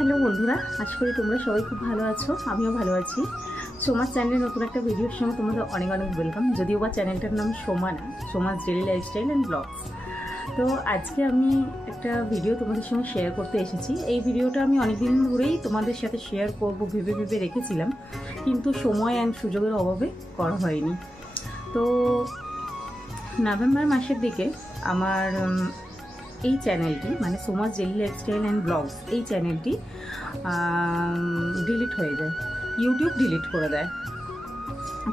Hello বন্ধুরা, আশা করি তোমরা সবাই খুব ভালো আছো। আমিও ভালো আছি। সোমাস চ্যানেলের নতুন একটা ভিডিওর সঙ্গে তোমাদের অনেক অনেক ওয়েলকাম। যদিও বা চ্যানেলটার নাম সোমা না, Soma's daily lifestyle and blogs. তো আজকে আমি একটা ভিডিও তোমাদের সঙ্গে শেয়ার করতে এসেছি। এই ভিডিওটা আমি অনেকদিন ধরেই তোমাদের সাথে শেয়ার করব ভেবে রেখেছিলাম, কিন্তু সময় অ্যান্ড সুযোগের অভাবে করা হয়নি। তো নভেম্বর মাসের দিকে আমার এই চ্যানেলটি মানে সোমাস ডেইলি লাইফস্টাইল অ্যান্ড ব্লগস এই চ্যানেলটি ডিলিট হয়ে যায়, ইউটিউব ডিলিট করে দেয়।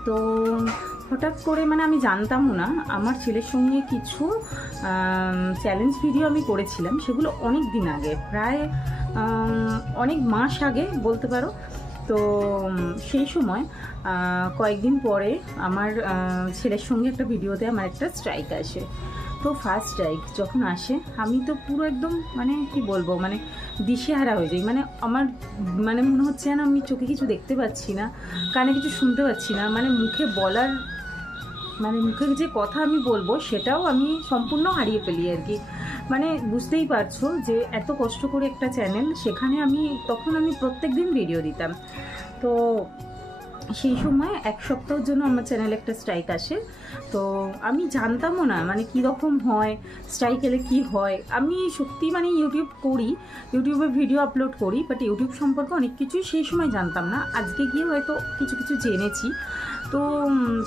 তো হঠাৎ করে মানে আমি জানতামও না। আমার ছেলের সঙ্গে কিছু চ্যালেঞ্জ ভিডিও আমি করেছিলাম, সেগুলো অনেক দিন আগে, প্রায় অনেক মাস আগে বলতে পারো। তো সেই সময় কয়েকদিন পরে আমার ছেলের সঙ্গে একটা ভিডিওতে আমার একটা স্ট্রাইক আসে। তো ফার্স্ট স্ট্রাইক যখন আসে আমি তো পুরো একদম মানে কি বলবো, মানে দিশেহারা হয়ে যাই। মানে আমার মানে মনে হচ্ছে না আমি চোখে কিছু দেখতে পাচ্ছি না, কানে কিছু শুনতে পাচ্ছি না, মানে মুখে বলার মানে মুখে যে কথা আমি বলবো সেটাও আমি সম্পূর্ণ হারিয়ে ফেলি আর কি। মানে বুঝতেই পারছো যে এত কষ্ট করে একটা চ্যানেল, সেখানে তখন আমি প্রত্যেক দিন ভিডিও দিতাম। তো সেই সময় এক সপ্তাহের জন্য আমার চ্যানেলে একটা স্ট্রাইক আসে। তো আমি জানতামও না মানে কীরকম হয়, স্ট্রাইক এলে কী হয়। আমি সত্যি মানে ইউটিউবে ভিডিও আপলোড করি, বাট ইউটিউব সম্পর্কে অনেক কিছুই সেই সময় জানতাম না। আজকে গিয়ে হয়তো কিছু কিছু জেনেছি। তো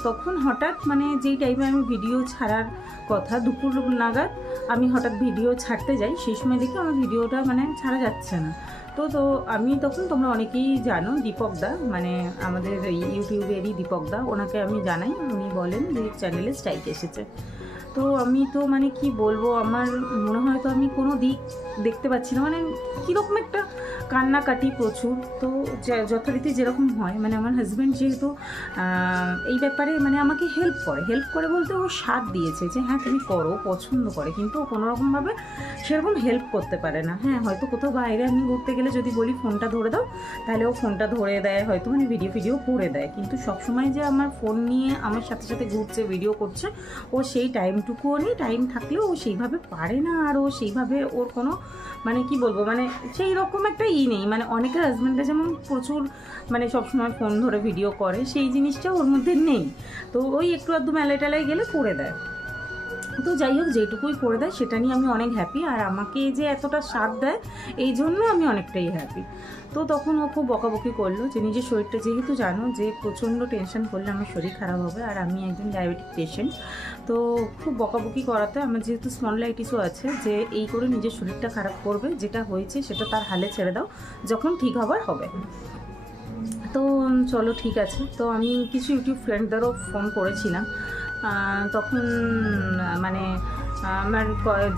তখন হঠাৎ মানে যেই টাইমে আমি ভিডিও ছাড়ার কথা, দুপুর নাগাদ আমি হঠাৎ ভিডিও ছাড়তে যাই, সেই সময় দেখি আমার ভিডিওটা মানে ছাড়া যাচ্ছে না। তো আমি তখন, তোমরা অনেকেই জানো, দীপক দা মানে আমাদের ইউটিউবেরই দীপক দা, ওনাকে আমি জানাই। উনি বলেন যে চ্যানেলে স্ট্রাইক এসেছে। তো আমি তো মানে কি বলবো, আমার মনে হয় তো আমি কোনো দিক দেখতে পাচ্ছি না, মানে কীরকম একটা কান্নাকাটি প্রচুর। তো যথারীতি যেরকম হয়, মানে আমার হাজব্যান্ড যেহেতু এই ব্যাপারে মানে আমাকে হেল্প করে বলতে ও সাথ দিয়েছে যে হ্যাঁ তুমি করো, পছন্দ করে, কিন্তু ও কোনোরকমভাবে সেরকম হেল্প করতে পারে না। হ্যাঁ, হয়তো কোথাও বাইরে আমি ঘুরতে গেলে যদি বলি ফোনটা ধরে দাও, তাহলে ও ফোনটা ধরে দেয়, হয়তো মানে ভিডিও করে দেয়। কিন্তু সবসময় যে আমার ফোন নিয়ে আমার সাথে সাথে ঘুরছে, ভিডিও করছে, ও সেই টাইমটুকুও নেই। টাইম থাকলেও ও সেইভাবে পারে না, আর ও সেইভাবে ওর কোনো মানে কি বলবো, মানে সেই রকম একটা নেই। মানে অনেকের হাজব্যান্ডরা যেমন প্রচুর মানে সবসময় ফোন ধরে ভিডিও করে, সেই জিনিসটা ওর মধ্যে নেই। তো ওই একটু আধটু মেলায় টেলায় গেলে করে দেয়। তো যাই হোক, যেটুকুই করে দেয় সেটা নিয়ে আমি অনেক হ্যাপি, আর আমাকে যে এতটা সাথ দেয় এই জন্য আমি অনেকটাই হ্যাপি। তো তখন ও খুব বকাবকি করলো যে নিজের শরীরটা, যেহেতু জানো যে প্রচণ্ড টেনশন করলে আমার শরীর খারাপ হবে, আর আমি একজন ডায়াবেটিক পেশেন্ট। তো খুব বকাবকি করাতে আমার যেহেতু স্পন্ডলাইটিসও আছে, যে এই করে নিজের শরীরটা খারাপ করবে, যেটা হয়েছে সেটা তার হালে ছেড়ে দাও, যখন ঠিক হবার হবে। তো চলো ঠিক আছে। তো আমি কিছু ইউটিউব ফ্রেন্ডদেরও ফোন করেছিলাম। তখন মানে আমার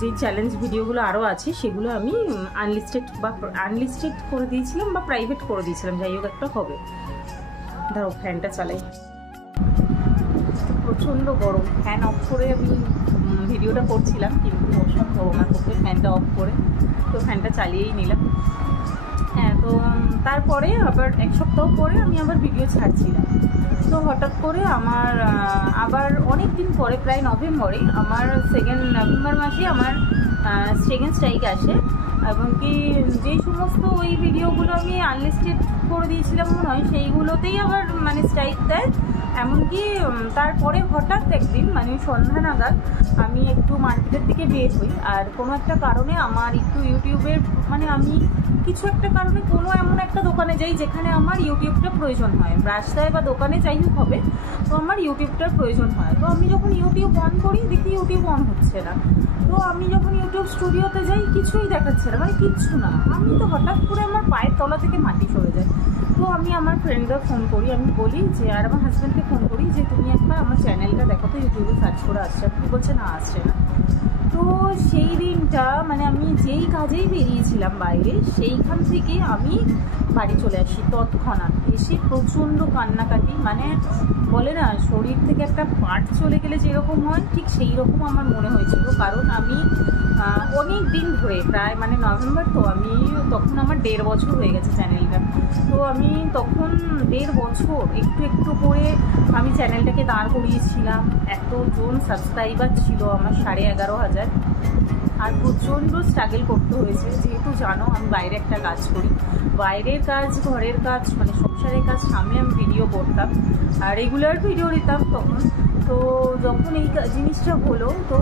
যে চ্যালেঞ্জ ভিডিওগুলো আরও আছে সেগুলো আমি আনলিস্টেড করে দিয়েছিলাম বা প্রাইভেট করে দিয়েছিলাম, যাই হোক একটা হবে। ধরো ফ্যানটা চালাই, প্রচণ্ড গরম। ফ্যান অফ করে আমি ভিডিওটা করছিলাম, কিন্তু অসম্ভব আমার পক্ষে ফ্যানটা অফ করে। তো ফ্যানটা চালিয়েই নিলাম। হ্যাঁ, তো তারপরে আবার এক সপ্তাহ পরে আমি আবার ভিডিও ছাড়ছিলাম। তো হঠাৎ করে আমার আবার অনেক দিন পরে, প্রায় নভেম্বরে, আমার নভেম্বর মাসে আমার সেকেন্ড স্ট্রাইক আসে। এবং কি যেই সমস্ত ওই ভিডিওগুলো আমি আনলিস্টেড করে দিয়েছিলাম মনে হয়, সেইগুলোতেই আবার মানে স্ট্রাইক দেয়। এমনকি তারপরে হঠাৎ একদিন মানে সন্ধ্যা নাগাদ আমি একটু মার্কেটের দিকে বের হই, আর কোনো একটা কারণে আমার একটু ইউটিউবের মানে আমি কিছু একটা কারণে কোনো এমন একটা দোকানে যাই যেখানে আমার ইউটিউবটা প্রয়োজন হয়, রাস্তায় বা দোকানে যাই হোক হবে, তো আমার ইউটিউবটার প্রয়োজন হয়। তো আমি যখন ইউটিউব অন করি, দেখি ইউটিউব অন হচ্ছে না। তো আমি যখন ইউটিউব স্টুডিওতে যাই, কিছুই দেখাচ্ছে না, মানে কিচ্ছু না। আমি তো হঠাৎ করে আমার পায়ের তলা থেকে মাটি সরে যায়। তো আমি আমার ফ্রেন্ডদের ফোন করি, আমি বলি যে, আর আমার হাজব্যান্ডকে ফোন করি যে তুমি একবার আমার চ্যানেলটা দেখো তো, ইউটিউবে সার্চ করে আসছে। আপনি বলছে না, আসছে না। তো সেই দিনটা মানে আমি যেই কাজেই বেরিয়েছিলাম বাইরে, সেইখান থেকে আমি বাড়ি চলে আসি তৎক্ষণাৎ। এসে প্রচণ্ড কান্নাকাটি, মানে বলে না শরীর থেকে একটা পার্ট চলে গেলে যেরকম হয়, ঠিক সেই রকম আমার মনে হয়েছিল। কারণ আমি অনেক দিন ধরে, প্রায় মানে নভেম্বর, তো আমি তখন আমার 1.5 বছর হয়ে গেছে চ্যানেলটা। তো আমি তখন 1.5 বছর একটু একটু করে আমি চ্যানেলটাকে দাঁড় করিয়েছিলাম। এতজন সাবস্ক্রাইবার ছিল আমার, 11,500। যায়। আর প্রচণ্ড স্ট্রাগল করতে হয়েছে, যেহেতু জানো আমি বাইরে একটা কাজ করি, বাইরের কাজ, ঘরের কাজ, মানে সংসারের কাজ সামনে আমি ভিডিও করতাম আর রেগুলার ভিডিও দিতাম তখন। তো যখন এই জিনিসটা হলো তো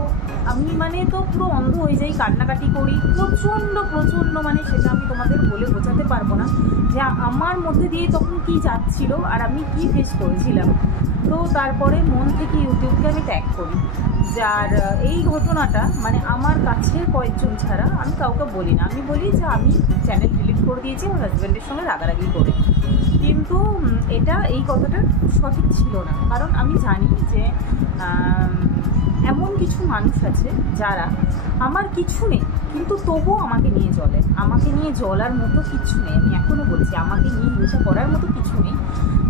আমি মানে তো পুরো অন্ধ হয়ে যাই, কান্নাকাটি করি প্রচণ্ড প্রচণ্ড, মানে সেটা আমি তোমাদের বলে বোঝাতে পারবো না যে আমার মধ্যে দিয়ে তখন কি যাচ্ছিল আর আমি কি ফেস করেছিলাম। তো তারপরে মন থেকে ইউটিউবকে আমি ত্যাগ করি। যার এই ঘটনাটা মানে আমার কাছে কয়েকজন ছাড়া আমি কাউকে বলি না, আমি বলি যে আমি চ্যানেল ডিলিট করে দিয়েছি আমার হাজব্যান্ডের সঙ্গে রাগারাগি করে। কিন্তু এটা এই কথাটা সঠিক ছিল না, কারণ আমি জানি যে এমন কিছু মানুষ আছে যারা আমার কিছু নেই কিন্তু তবুও আমাকে নিয়ে চলে, আমাকে নিয়ে জ্বলার মতো কিছু নেই। আমি এখনও বলছি আমাকে নিয়ে হিংসা করার মতো কিছু নেই,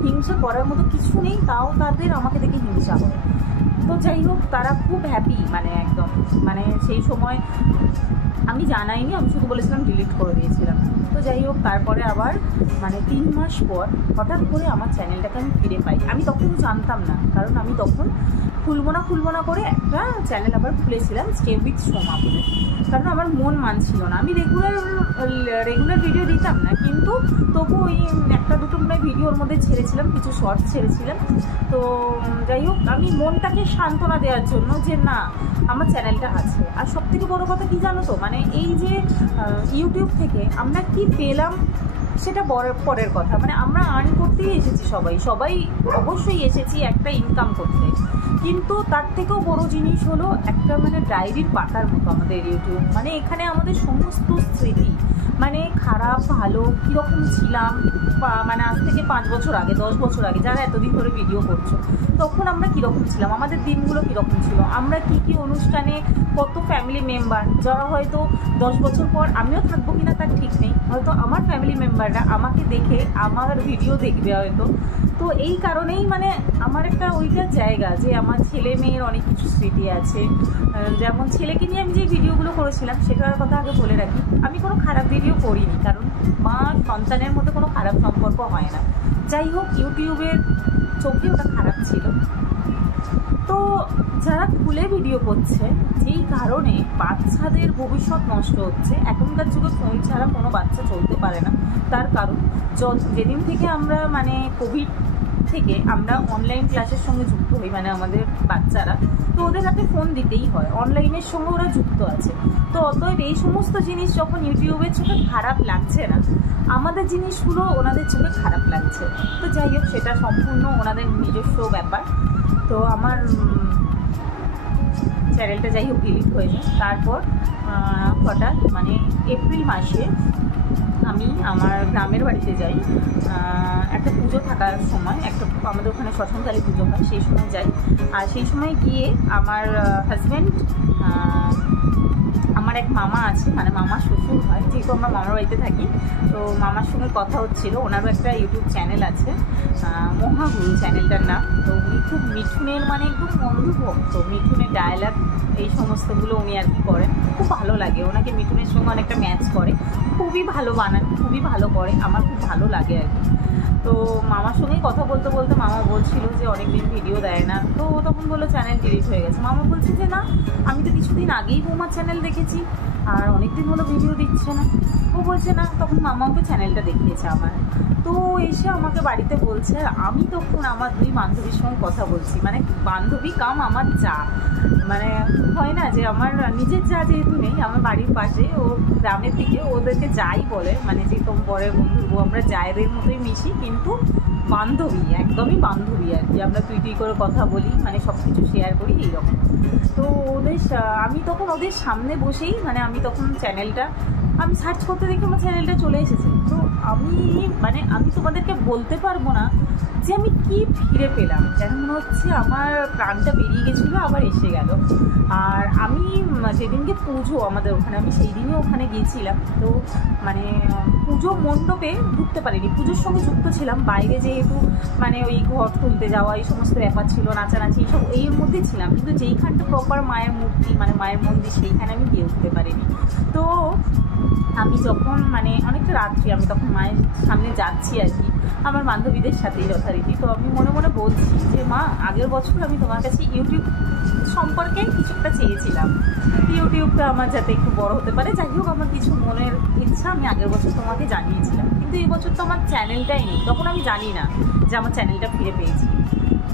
হিংসা করার মতো কিছু নেই, তাও তাদের আমাকে দেখে হিংসা হয়। তো যাই হোক, তারা খুব হ্যাপি, মানে একদম, মানে সেই সময় আমি জানাইনি, আমি শুধু বলেছিলাম ডিলিট করে দিয়েছিলাম। তো যাই হোক, তারপরে আবার মানে 3 মাস পর হঠাৎ করে আমার চ্যানেলটাকে আমি ফিরে পাই। আমি তখন জানতাম না, কারণ আমি তখন খুলবো না করে একটা চ্যানেল আবার খুলেছিলাম স্টে উইথ সোমা বলে, কারণ আমার মন মানছিল না। আমি রেগুলার ভিডিও দিতাম না, কিন্তু তবু ওই একটা দুটো মনে ভিডিওর মধ্যে ছেড়েছিলাম, কিছু শর্টস ছেড়েছিলাম। তো যাই হোক, আমি মনটাকে সান্ত্বনা দেওয়ার জন্য যে না আমার চ্যানেলটা আছে। আর সবথেকে বড় কথা কি জানো তো, মানে এই যে ইউটিউব থেকে আমরা কি পেলাম সেটা পরের কথা, মানে আমরা আর্ন করতেই এসেছি, সবাই অবশ্যই এসেছি একটা ইনকাম করতে, কিন্তু তার থেকেও বড় জিনিস হলো একটা মানে ডায়েরির পাতার মতো আমাদের ইউটিউব। মানে এখানে আমাদের সমস্ত স্মৃতি, মানে খারাপ ভালো কীরকম ছিলাম, মানে আজ থেকে 5 বছর আগে, 10 বছর আগে, যারা এতদিন ধরে ভিডিও করছো, তখন আমরা কীরকম ছিলাম, আমাদের দিনগুলো কীরকম ছিল, আমরা কি অনুষ্ঠানে কত ফ্যামিলি মেম্বার, যারা হয়তো 10 বছর পর আমিও থাকবো কিনা তার ঠিক নেই, হয়তো আমার ফ্যামিলি মেম্বাররা আমাকে দেখে আমার ভিডিও দেখবে হয়তো। তো এই কারণেই মানে আমার একটা ওইটার জায়গা যে আমার ছেলে মেয়ের অনেক কিছু স্মৃতি আছে। যেমন ছেলেকে নিয়ে আমি যে ভিডিওগুলো করেছিলাম সেটার কথা আগে বলে রাখি, আমি কোনো খারাপ ভিডিও করিনি, কারণ মা সন্তানের মধ্যে কোনো খারাপ সম্পর্ক হয় না। যাই হোক, ইউটিউবের চোখে ওটা খারাপ ছিল। তো যারা খুলে ভিডিও করছে, যেই কারণে বাচ্চাদের ভবিষ্যৎ নষ্ট হচ্ছে, এখনকার যুগে ফোন ছাড়া কোনো বাচ্চা চলতে পারে না। তার কারণ যেদিন থেকে আমরা মানে কোভিড থেকে আমরা অনলাইন ক্লাসের সঙ্গে যুক্ত হই, মানে আমাদের বাচ্চারা, তো ওদের হাতে ফোন দিতেই হয়, অনলাইনের সঙ্গে ওরা যুক্ত আছে। তো অতএব এই সমস্ত জিনিস যখন ইউটিউবের চোখে খারাপ লাগছে না, আমাদের জিনিসগুলো ওনাদের চোখে খারাপ লাগছে। তো যাই হোক, সেটা সম্পূর্ণ ওনাদের নিজস্ব ব্যাপার। তো আমার চ্যানেলটা যাই হোক ডিলিট হয়ে যায়। তারপর হঠাৎ মানে এপ্রিল মাসে আমি আমার গ্রামের বাড়িতে যাই, একটা পুজো থাকার সময়, একটা আমাদের ওখানে শ্মশানকালী পুজো হয়, সেই সময় যাই। আর সেই সময় গিয়ে আমার হাজব্যান্ড, আমার এক মামা আছে, মানে মামা শ্বশুর হয়, যেহেতু আমরা মামার বাড়িতে থাকি, তো মামার সঙ্গে কথা হচ্ছিল। ওনারও একটা ইউটিউব চ্যানেল আছে, মহাগুরু চ্যানেলটার নাম। তো উনি খুব মিঠুনের মানে একদম অন্ধভক্ত, মিঠুনের ডায়ালগ এই সমস্তগুলো উনি আর কি করেন, খুব ভালো লাগে ওনাকে, মিঠুনের সঙ্গে অনেকটা ম্যাচ করে, খুবই ভালো বানান, খুবই ভালো করে, আমার খুব ভালো লাগে আর কি। তো মামার সঙ্গে কথা বলতে বলতে মামা বলছিল যে অনেকদিন ভিডিও দেয় না, তো ও তখন বললো চ্যানেল ডিলিট হয়ে গেছে। মামা বলছে যে না, আমি তো কিছুদিন আগেই বৌমার চ্যানেল দেখেছি আর অনেকদিন হলো ভিডিও দিচ্ছে না। ও বলছে না, তখন মামা ওকে চ্যানেলটা দেখিয়েছে আমার। তো এসে আমাকে বাড়িতে বলছে, আর আমি তখন আমার 2 বান্ধবীর সঙ্গে কথা বলছি, মানে বান্ধবী কাম আমার যা, মানে হয় না যে আমার নিজের যা যেহেতু নেই, আমার বাড়ির পাশে, ও গ্রামের দিকে, ওদেরকে যাই বলে, মানে যেরকম পরে বন্ধু, আমরা যায়েদের মতোই মিশি, কিন্তু বান্ধবী, একদমই বান্ধবী আর কি। আমরা তুই করে কথা বলি, মানে সব কিছু শেয়ার করি এইরকম। তো আমি তখন ওদের সামনে বসেই, মানে আমি তখন চ্যানেলটা আমি সার্চ করতে দেখি আমার চ্যানেলটা চলে এসেছে। তো আমি তোমাদেরকে বলতে পারবো না যে আমি কি ফিরে পেলাম, যেন মনে হচ্ছে আমার প্রাণটা বেরিয়ে গেছিলো, আবার এসে গেল। আর আমি যেদিনকে পুজো আমাদের ওখানে, আমি সেই দিনই ওখানে গিয়েছিলাম। তো মানে পুজো মণ্ডপে ঢুকতে পারিনি, পুজোর সঙ্গে যুক্ত ছিলাম, বাইরে যেহেতু মানে ওই ঘট তুলতে যাওয়া এই সমস্ত ব্যাপার ছিল, নাচানাচি এইসব এর মধ্যে ছিলাম, কিন্তু যেইখানটা প্রপার মায়ের মূর্তি, মানে মায়ের মন্দির, সেইখানে আমি গিয়ে উঠতে পারিনি। তো আমি যখন মানে অনেকটা রাত্রি, আমি তখন মায়ের সামনে যাচ্ছি আর কি, আমার বান্ধবীদের সাথেই যথারীতি। তো আমি মনে মনে বলছি যে মা, আগের বছর আমি তোমার কাছে ইউটিউব সম্পর্কে কিছু একটা চেয়েছিলাম, ইউটিউবটা আমার যাতে একটু বড় হতে পারে, যাই হোক আমার কিছু মনের ইচ্ছা আমি আগের বছর তোমাকে জানিয়েছিলাম। কিন্তু এই বছর তো আমার চ্যানেলটাই নেই, তখন আমি জানি না যে আমার চ্যানেলটা ফিরে পেয়েছি।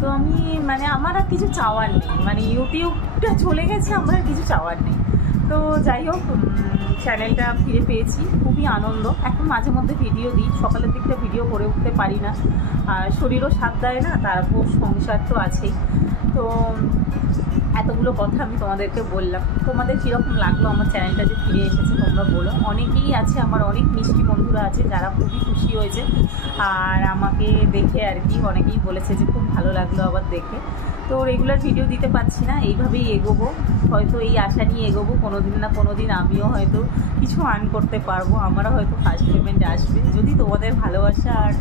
তো আমি মানে আমার আর কিছু চাওয়ার নেই, মানে ইউটিউবটা চলে গেছে, আমার আর কিছু চাওয়ার নেই। তো যাই হোক, চ্যানেলটা ফিরে পেয়েছি, খুবই আনন্দ। এখন মাঝে মধ্যে ভিডিও দিই, সকালের দিকটা ভিডিও করে উঠতে পারি না, আর শরীরও সাথ দেয় না, তারপর সংসার তো আছেই। তো এতগুলো কথা আমি তোমাদেরকে বললাম। তোমাদের কীরকম লাগলো আমার চ্যানেলটা যে ফিরে এসেছে তোমরা বলো। অনেকেই আছে, আমার অনেক মিষ্টি বন্ধুরা আছে যারা খুবই খুশি হয়েছে, আর আমাকে দেখে আর কি অনেকেই বলেছে যে খুব ভালো লাগলো আবার দেখে। তো রেগুলার ভিডিও দিতে পারছি না, এইভাবেই এগোবো, হয়তো এই আশা নিয়ে এগোবো, কোনো দিন না কোনো দিন আমিও হয়তো কিছু আর্ন করতে পারবো, আমারও হয়তো ফার্স্ট পেমেন্ট আসবে, যদি তোমাদের ভালোবাসা আর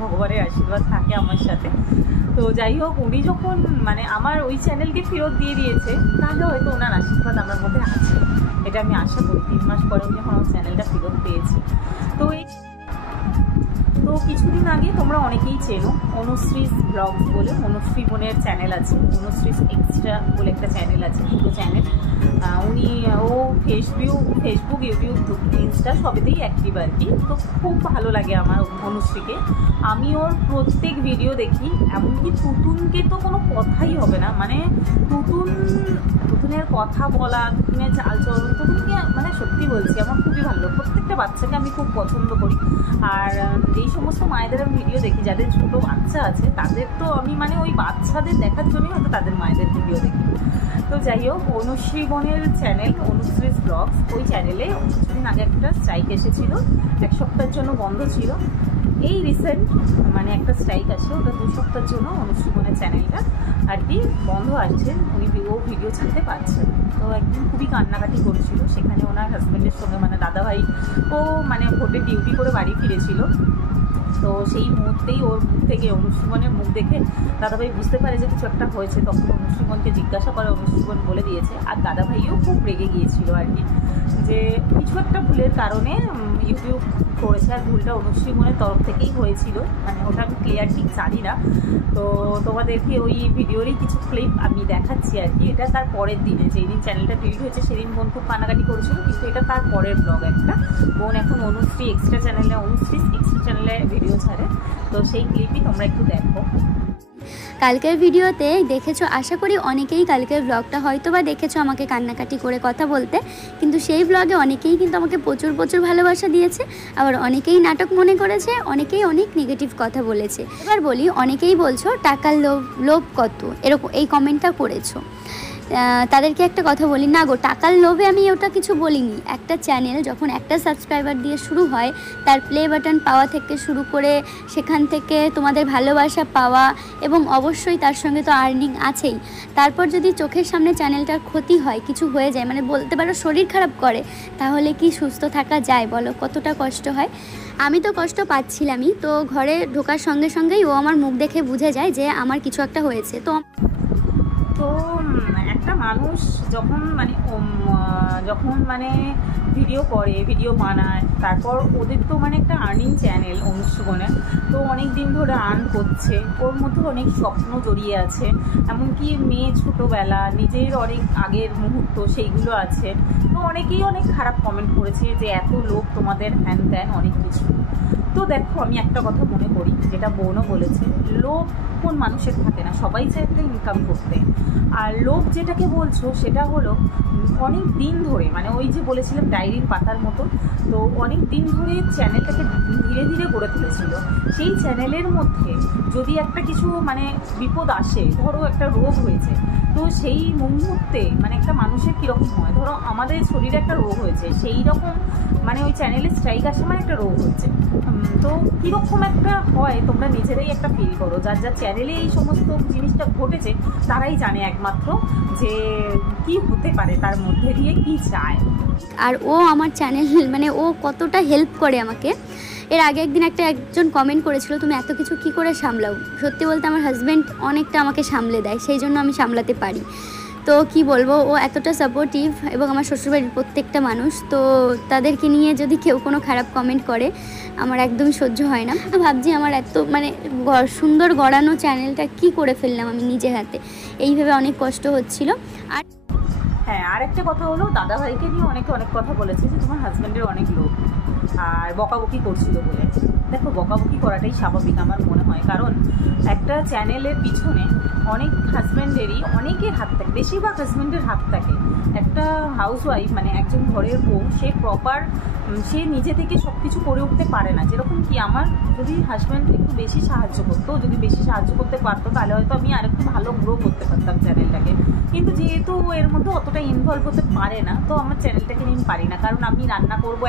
ভগবানের আশীর্বাদ থাকে আমার সাথে। তো যাই হোক, উনি যখন মানে আমার ওই চ্যানেলকে ফেরত দিয়ে দিয়েছে, তাহলে হয়তো ওনার আশীর্বাদ আমার মধ্যে আছে, এটা আমি আশা করি। 3 মাস পরে আমি যখন আমার চ্যানেলটা ফেরত পেয়েছি। তো কিছুদিন আগে তোমরা অনেকেই চেনো অনুশ্রী ব্লগস বলে, অনুশ্রী বোনের চ্যানেল আছে, অনুশ্রী এক্সট্রা বলে একটা চ্যানেল আছে, দুটো চ্যানেল। ও ফেসবুক, ইউটিউব, ইনস্টা সবেতেই অ্যাক্টিভ আর কি। তো খুব ভালো লাগে আমার অনুশ্রীকে, আমি ওর প্রত্যেক ভিডিও দেখি। এমনকি তুতুনকে তো কোনো কথাই হবে না, মানে তুতুনের কথা বলা, তুতুনের চালচলন, তুতুনকে মানে সত্যি বলছি আমার খুবই ভালো লাগে। প্রত্যেকটা বাচ্চাকে আমি খুব পছন্দ করি। আর এই সমস্ত মায়েদের আমি ভিডিও দেখি যাদের ছোটো বাচ্চা আছে, তাদের তো আমি মানে ওই বাচ্চাদের দেখার জন্যই হয়তো তাদের মায়েদের ভিডিও দেখি। তো যাই হোক, অনুশ্রী বোনের চ্যানেল অনুশ্রী ব্লগস, ওই চ্যানেলে কিছুদিন আগে একটা স্ট্রাইক এসেছিলো, 1 সপ্তাহের জন্য বন্ধ ছিল। এই রিসেন্ট মানে একটা স্ট্রাইক আসে, ওটা 2 সপ্তাহের জন্য অনুশ্রী বোনের চ্যানেলটা আর কি বন্ধ আছে, ও ভিডিও ছাড়তে পারছেন। তো একদিন খুবই কান্নাকাটি করেছিল, সেখানে ওনার হাজব্যান্ডের সঙ্গে মানে দাদাভাই, ও মানে ভোটে ডিউটি করে বাড়ি ফিরেছিল। তো সেই মুহূর্তেই ওর মুখ থেকে, অনুশ্রীবনের মুখ দেখে দাদাভাই বুঝতে পারে যে কিছু একটা হয়েছে। তখন অনুশ্রীবনকে জিজ্ঞাসা করে, অনুশ্রীবন বলে দিয়েছে। আর দাদাভাইও খুব রেগে গিয়েছিল আর কি, যে কিছু একটা ভুলের কারণে ইউটিউব করেছে, আর ভুলটা অনুশ্রীবনের তরফ থেকেই হয়েছিল, মানে ওটা আমি ক্লিয়ার ঠিক জানি না। তো তোমাদেরকে ওই ভিডিওরই কিছু ক্লিপ আমি দেখাচ্ছি আর কি। এটা তার পরের দিনে, যেই দিন চ্যানেলটা ডিলিট হয়েছে সেদিন বোন খুব কান্নাকাটি করেছিল, কিন্তু এটা তার পরের ব্লগ একটা। বোন এখন অনুশ্রী এক্সট্রা চ্যানেলে ভিডিও ছাড়ে, তো সেই ক্লিপই তোমরা একটু দেখো। কালকের ভিডিওতে দেখেছো, আশা করি অনেকেই কালকের ব্লগটা হয়তো বা দেখেছো আমাকে কান্নাকাটি করে কথা বলতে, কিন্তু সেই ব্লগে অনেকেই কিন্তু আমাকে প্রচুর ভালোবাসা দিয়েছে, আবার অনেকেই নাটক মনে করেছে, অনেকেই অনেক নেগেটিভ কথা বলেছে। এবার বলি, অনেকেই বলছো টাকার লোভ কত, এরকম এই কমেন্টটা করেছো। তাদেরকে একটা কথা বলি, না গো, টাকার লোভে আমি ওটা কিছু বলিনি। একটা চ্যানেল যখন একটা সাবস্ক্রাইবার দিয়ে শুরু হয়, তার প্লে বাটন পাওয়া থেকে শুরু করে সেখান থেকে তোমাদের ভালোবাসা পাওয়া, এবং অবশ্যই তার সঙ্গে তো আর্নিং আছেই। তারপর যদি চোখের সামনে চ্যানেলটার ক্ষতি হয়, কিছু হয়ে যায়, মানে বলতে পারো শরীর খারাপ করে, তাহলে কি সুস্থ থাকা যায় বলো? কতটা কষ্ট হয়। আমি তো কষ্ট পাচ্ছিলামই। তো ঘরে ঢোকার সঙ্গে সঙ্গেই ও আমার মুখ দেখে বুঝে যায় যে আমার কিছু একটা হয়েছে। তো একটা মানুষ যখন মানে ভিডিও করে, ভিডিও বানায়, তারপর ওদের তো মানে একটা আর্নিং চ্যানেল অনুশ্রীবনের, তো অনেক দিন ধরে আর্ন করছে, ওর মধ্যে অনেক স্বপ্ন জড়িয়ে আছে, এমনকি মেয়ে ছোটোবেলা, নিজের অনেক আগের মুহূর্ত সেইগুলো আছে। তো অনেকেই অনেক খারাপ কমেন্ট করেছে যে এত লোক তোমাদের হ্যান ত্যান অনেক কিছু। তো দেখো, আমি একটা কথা মনে করি, যেটা বোনও বলেছে, লোভ কোন মানুষের থাকে না, সবাই চায় একটা ইনকাম করতে। আর লোভ যেটাকে বলছো সেটা হলো অনেক দিন ধরে, মানে ওই যে বলেছিলাম ডায়েরির পাতার মতো, তো অনেক দিন ধরে চ্যানেলটাকে ধীরে ধীরে গড়ে তুলেছিল। সেই চ্যানেলের মধ্যে যদি একটা কিছু মানে বিপদ আসে, ধরো একটা রোগ হয়েছে, তো সেই মুহূর্তে মানে একটা মানুষের কীরকম হয়, ধরো আমাদের শরীরে একটা রোগ হয়েছে, সেই রকম মানে ওই চ্যানেলে স্ট্রাইক আসে মানে একটা রোগ হচ্ছে, তো কীরকম একটা হয় তোমরা নিজেরাই একটা ফিল করো। যার চ্যানেলে এই সমস্ত জিনিসটা ঘটেছে তারাই জানে একমাত্র যে কি হতে পারে, তার মধ্যে দিয়ে কি চায়। আর ও আমার চ্যানেল মানে ও কতটা হেল্প করে আমাকে। এর আগে একজন কমেন্ট করেছিল, তুমি এত কিছু কি করে সামলাও? সত্যি বলতে আমার হাজব্যান্ড অনেকটা আমাকে সামলে দেয়, সেই জন্য আমি সামলাতে পারি। তো কি বলবো, ও এতটা সাপোর্টিভ এবং আমার শ্বশুরবাড়ির প্রত্যেকটা মানুষ, তো তাদেরকে নিয়ে যদি কেউ কোনো খারাপ কমেন্ট করে আমার একদমই সহ্য হয় না। তো ভাবছি আমার এত মানে সুন্দর গড়ানো চ্যানেলটা কি করে ফেললাম আমি নিজে হাতে, এইভাবে অনেক কষ্ট হচ্ছিল। আর হ্যাঁ, আরেকটা কথা হলো, দাদাভাইকে নিয়ে অনেকে অনেক কথা বলেছে যে তোমার হাজব্যান্ডের অনেক লোভ আর বকাবকি করছিল বলে। দেখো, বকাবকি করাটাই স্বাভাবিক আমার মনে হয়, কারণ একটা চ্যানেলের পিছনে অনেক হাজব্যান্ডেরই অনেকের হাত থাকে, বেশিরভাগ হাজব্যান্ডের হাত থাকে। একটা হাউসওয়াইফ মানে একজন ঘরের বউ, সে প্রপার সে নিজে থেকে সব কিছু করে উঠতে পারে না। যেরকম কি আমার যদি হাজব্যান্ড একটু বেশি সাহায্য করতো, যদি বেশি সাহায্য করতে পারতো, তাহলে হয়তো আমি আরেকটু ভালো গ্রো করতে পারতাম চ্যানেলটাকে। কিন্তু যেহেতু এর মধ্যে অতটা ইনভলভ হতে পারে না, তো আমার চ্যানেলটাকে নিয়ে পারি না। কারণ আমি রান্না করব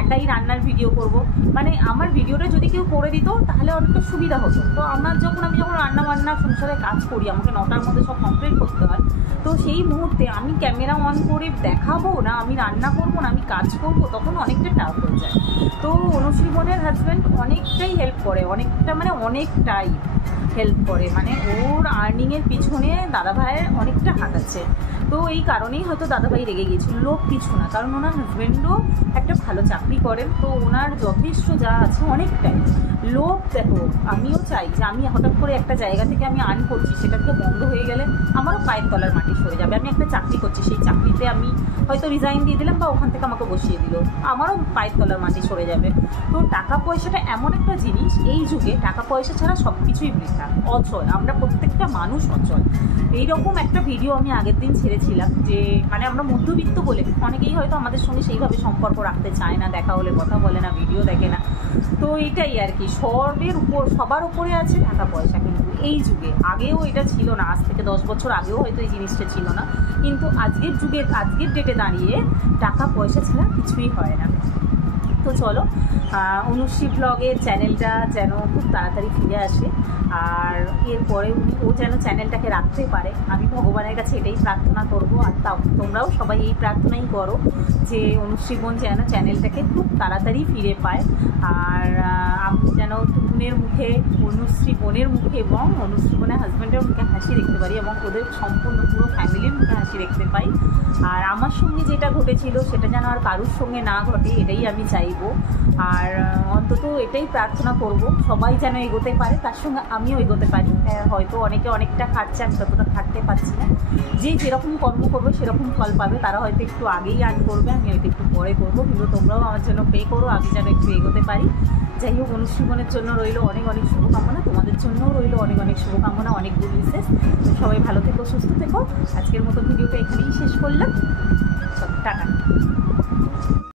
একাই রান্নার ভিডিও করব, মানে আমার ভিডিওটা যদি কেউ করে দিত তাহলে অনেকটা সুবিধা হতো। তো আমি যখন রান্না বান্না সংসারে কাজ করি, আমাকে 9টার মধ্যে সব কমপ্লিট করতে হয়, তো সেই মুহূর্তে আমি ক্যামেরা অন করে দেখাবো না, আমি রান্না করবো না, আমি কাজ করব, তখন অনেকটা টাফ হয়ে যায়। তো অনুশ্রী বোনের হাজব্যান্ড অনেকটাই হেল্প করে, অনেকটাই হেল্প করে, মানে ওর আর্নিংয়ের পিছনে দাদাভাইয়ের অনেকটা হাত আছে। তো এই কারণেই হয়তো দাদাভাই রেগে গিয়েছিল, লোক কিছু না, কারণ ওনার হাজব্যান্ডও একটা ভালো চাকরি করেন, তো ওনার যথেষ্ট যা আছে অনেকটাই। লোক দেখো, আমিও চাই যে আমি হঠাৎ করে একটা জায়গা থেকে আমি আর্ন করছি, সেটা থেকে বন্ধ হয়ে গেলে আমারও পায়ের তলার মাটি সরে যাবে। আমি একটা চাকরি করছি, সেই চাকরিতে আমি হয়তো রিজাইন দিয়ে দিলাম বা ওখান থেকে আমাকে বসিয়ে দিল, আমারও পায়ের তলার মাটি সরে যাবে। তো টাকা পয়সাটা এমন একটা জিনিস, এই যুগে টাকা পয়সা ছাড়া সব কিছুই বৃথা, অচল, আমরা প্রত্যেকটা মানুষ অচল। এইরকম একটা ভিডিও আমি আগের দিন ছেড়েছিলাম যে মানে আমরা মধ্যবিত্ত বলে অনেকেই হয়তো আমাদের সঙ্গে সেইভাবে সম্পর্ক রাখতে চায় না, দেখা হলে কথা বলে না, ভিডিও দেখে না। তো এটাই আর কি, সবার উপরে আছে টাকা পয়সা। কিন্তু এই যুগে, আগেও এটা ছিল না, আজ থেকে 10 বছর আগেও হয়তো এই জিনিসটা ছিল না, কিন্তু আজকের যুগে, আজকের ডেটে দাঁড়িয়ে টাকা পয়সা ছাড়া কিছুই হয় না। তো চলো, অনুশ্রী ব্লগের চ্যানেলটা যেন খুব তাড়াতাড়ি ফিরে আসে, আর এরপরে ও যেন চ্যানেলটাকে রাখতে পারে, আমি ভগবানের কাছে এটাই প্রার্থনা করব। আর তোমরাও সবাই এই প্রার্থনাই করো যে অনুশ্রী বোন যেন চ্যানেলটাকে খুব তাড়াতাড়ি ফিরে পায়, আর আমি যেন টুকুনের মুখে, অনুশ্রী বোনের মুখে এবং অনুশ্রী বোনের হাজব্যান্ডের মুখে হাসি দেখতে পারি, এবং ওদের সম্পূর্ণ পুরো ফ্যামিলির মুখে হাসি দেখতে পাই। আর আমার সঙ্গে যেটা ঘটেছিল সেটা যেন আর কারুর সঙ্গে না ঘটে, এটাই আমি চাইবো। আর অন্তত এটাই প্রার্থনা করব, সবাই যেন এগোতে পারে, তার সঙ্গে আমিও এগোতে পারি। হয়তো অনেকে অনেকটা খাটছে, আমি ততটা খাটতে পারছি না। যে যেরকম কর্ম করবে সেরকম ফল পাবে, তারা হয়তো একটু আগেই আর্ন করবে, আমি হয়তো একটু পরে করবো, কিন্তু তোমরাও আমার জন্য পে করো, আমি যেন একটু এগোতে পারি। যাই হোক, অনুশ্রী বোনের জন্য রইল অনেক অনেক শুভকামনা, তোমাদের জন্যও রইল অনেক অনেক শুভকামনা, অনেক গুড উইশেস। সবাই ভালো থেকো, সুস্থ থেকো। আজকের মতো ভিডিওটা এখানেই শেষ করলাম, টাটা।